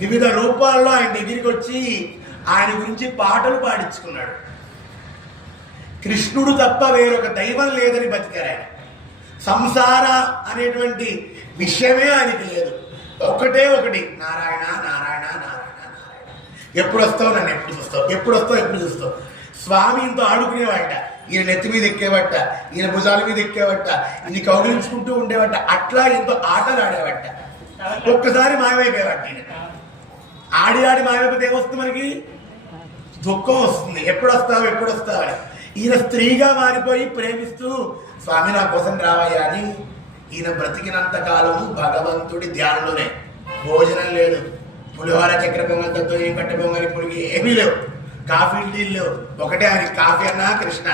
వివిధ రూపాల్లో ఆయన దగ్గరికి వచ్చి ఆయన గురించి పాటలు పాడించుకున్నాడు. కృష్ణుడు తప్ప వేరొక దైవం లేదని బతికారు ఆయన. సంసార అనేటువంటి విషయమే ఆయనకి లేదు. ఒకటే ఒకటి, నారాయణ నారాయణ నారాయణ నారాయణ. ఎప్పుడు వస్తావు, నన్ను ఎప్పుడు చూస్తావు, ఎప్పుడు వస్తావు, ఎప్పుడు చూస్తావు. స్వామి ఇంతో ఆడుకునేవాట, ఈయన నెత్తి మీద ఎక్కేవట, ఈయన భుజాల మీద ఎక్కేవట, ఈయన కౌగిలించుకుంటూ ఉండేవట. అట్లా ఎంతో ఆటలు ఆడేవట. ఒక్కసారి మాయమైపోయేవాట. ఈయన ఆడి ఆడి మాయమైపోతే ఏమొస్తుంది, మనకి దుఃఖం వస్తుంది. ఎప్పుడు వస్తావు, ఎప్పుడు వస్తావు అని. ఈయన స్త్రీగా మారిపోయి ప్రేమిస్తూ, స్వామి నా కోసం రావయ్యా అని ఈయన బ్రతికినంత కాలము భగవంతుడి ధ్యానంలోనే. భోజనం లేదు, పులిహోర చక్కెర పొంగల్ తత్తో ఏం కట్టె పొంగలి పులిగి ఏమీ లేవు, కాఫీ టీలు లేవు. ఒకటే ఆయన కాఫీ అన్నా కృష్ణ,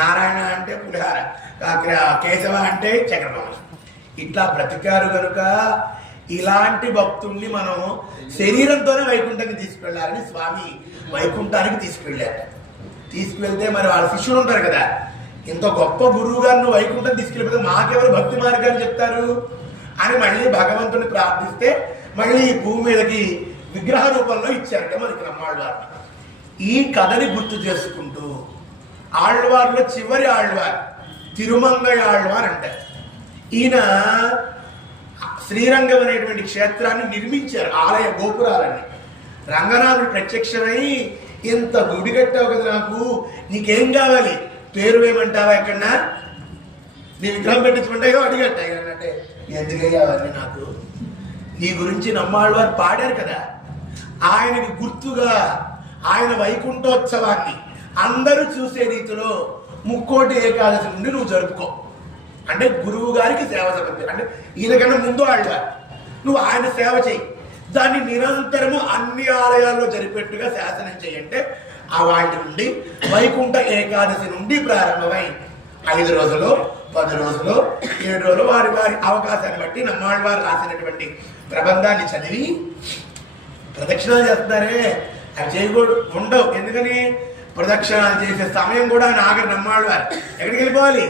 నారాయణ అంటే పులిహోర, కేశవ అంటే చక్కెర పొంగల్. ఇట్లా బ్రతికారు కనుక ఇలాంటి భక్తుల్ని మనం శరీరంతోనే వైకుంఠానికి తీసుకెళ్ళాలని స్వామి వైకుంఠానికి తీసుకెళ్ళారు. తీసుకువెళ్తే మరి వాళ్ళ శిష్యులు ఉంటారు కదా, ఇంత గొప్ప గురువు గారిని వైకుంఠం తీసుకెళ్ళిపోతే మాకెవరు భక్తి మార్గాన్ని చెప్తారు అని మళ్ళీ భగవంతుని ప్రార్థిస్తే మళ్ళీ ఈ భూమి మీదకి విగ్రహ రూపంలో ఇచ్చారట మనకి నమ్మాళ్ళవారు. ఈ కథని గుర్తు చేసుకుంటూ ఆళ్వార్లో చివరి ఆళ్వార్ తిరుమంగళ ఆళ్వార్ అంటారు. ఈయన శ్రీరంగం అనేటువంటి క్షేత్రాన్ని నిర్మించారు, ఆలయ గోపురాలని. రంగనాథుడు ప్రత్యక్షమై, ఇంత గుడి కట్టావు కదా, నాకు నీకేం కావాలి, పేరు వేయమంటావా, ఎక్కడన్నా నీ విగ్రహం పెట్టించమంటాయో అడిగట్టాయి అంటే, ఎందుకయ్యా అవన్నీ నాకు, నీ గురించి నమ్మాళ్ళవారు పాడారు కదా. ఆయనకి గుర్తుగా ఆయన వైకుంఠోత్సవాన్ని అందరూ చూసే రీతిలో ముక్కోటి ఏకాదశి నుండి నువ్వు జరుపుకో. అంటే గురువు గారికి సేవ సమర్పి, అంటే ఈయనకన్నా ముందు ఆళ్ళవారు, నువ్వు ఆయన సేవ చేయి, దాన్ని నిరంతరము అన్ని ఆలయాల్లో జరిపేట్టుగా శాసనం చేయంటే ఆ వాటి నుండి వైకుంఠ ఏకాదశి నుండి ప్రారంభమై 5 రోజులు 10 రోజులు 7 రోజులు వారి వారి అవకాశాన్ని బట్టి నమ్మాళ్ళవారు రాసినటువంటి ప్రబంధాన్ని చదివి ప్రదక్షిణాలు చేస్తున్నారే, అవి చేయకూడదు, ఉండవు. ఎందుకని ప్రదక్షిణాలు చేసే సమయం కూడా నాగరు నమ్మాళ్ళవారు ఎక్కడికి వెళ్ళిపోవాలి,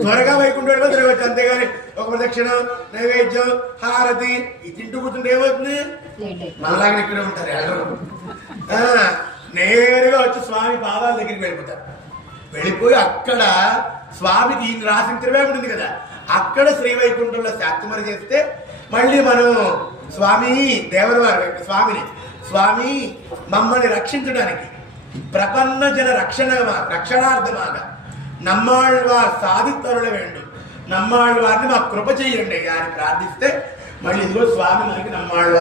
త్వరగా వైకుంఠంలో తిరగవచ్చు. అంతేగాని ఒక ప్రదక్షిణ, నైవేద్యం, హారతి ఇది తింటూ కూర్చుంటే ఏమవుతుంది, మనలాగా ఇక్కడే ఉంటారు ఎవరు. నేరుగా వచ్చి స్వామి పాదాల దగ్గరికి వెళ్ళిపోతారు. వెళ్ళిపోయి అక్కడ స్వామికి ఈయన రాసిన తిరువేంకటం ఉంది కదా, అక్కడ శ్రీవైకుంఠంలో శాక్తిమరి చేస్తే మళ్ళీ మనం స్వామి దేవరవారు స్వామిని, స్వామి మమ్మల్ని రక్షించడానికి ప్రపన్న జన రక్షణార్థమాగా నమ్మాళ్ళవారు సాధితరుల వేండు, నమ్మాళ్ళవారిని మాకు కృప చెయ్యండి అని ప్రార్థిస్తే మళ్ళీ ఇదిగో స్వామి మనకి నమ్మాళ్ళవారు